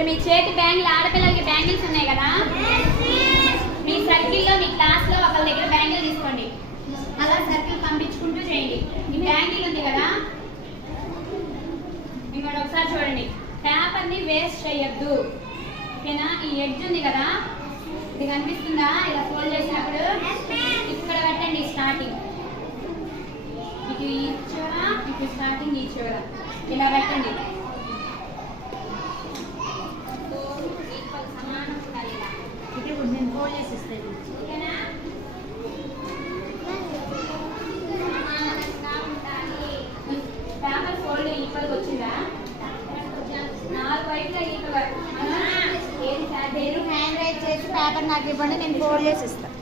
ఇప్పుడు మీ చేతి బ్యాంగిల్ ఆడపిల్లలకి బ్యాంగిల్స్ ఉన్నాయి కదా, మీ సర్కిల్లో మీ క్లాస్లో ఒకరి దగ్గర బ్యాంగిల్ తీసుకోండి, అలా సర్కిల్ పంపించుకుంటూ చేయండి. ఈ బ్యాంగిల్ ఉంది కదా, ఇక్కడ ఒకసారి చూడండి, పేపర్ని వేస్ట్ చేయొద్దు, ఓకేనా? ఈ ఎడ్జ్ ఉంది కదా, ఇది కనిపిస్తుందా? ఇలా ఫోల్డ్ చేసినప్పుడు ఇక్కడ పెట్టండి, స్టార్టింగ్ ఇటు ఈ చివర, ఇటు స్టార్టింగ్ ఈ చివర ఇలా పెట్టండి. సమానం ఉండాలి, ఇలా నేను ఫోల్డ్ చేసి ఇస్తాను, ఓకేనా? పేపర్ ఫోల్డ్ ఈక్వల్గా వచ్చిందా? 4 వైపులా ఈక్వల్. మీరు హ్యాండ్ రైట్ చేసి పేపర్ నాకు ఇవ్వండి, నేను ఫోల్డ్ చేసి ఇస్తాను.